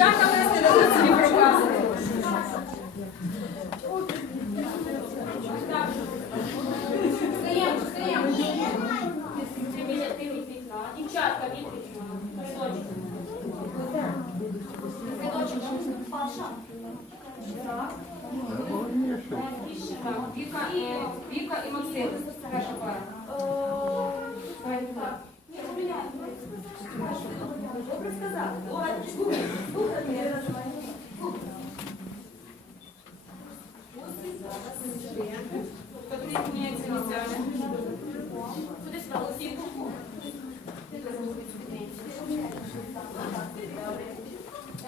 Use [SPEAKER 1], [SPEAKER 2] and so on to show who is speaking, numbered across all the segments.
[SPEAKER 1] Дівчата листи дадуть собі проказувати.
[SPEAKER 2] Встаємо, Максим. Добре сказали.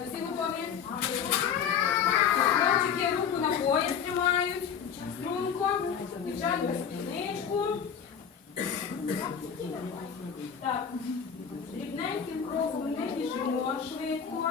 [SPEAKER 2] Всі готові? Руку на тримають. Струнко. Дівчатка спідничку. Так. Дрібненьким кроком не біжимо швидко.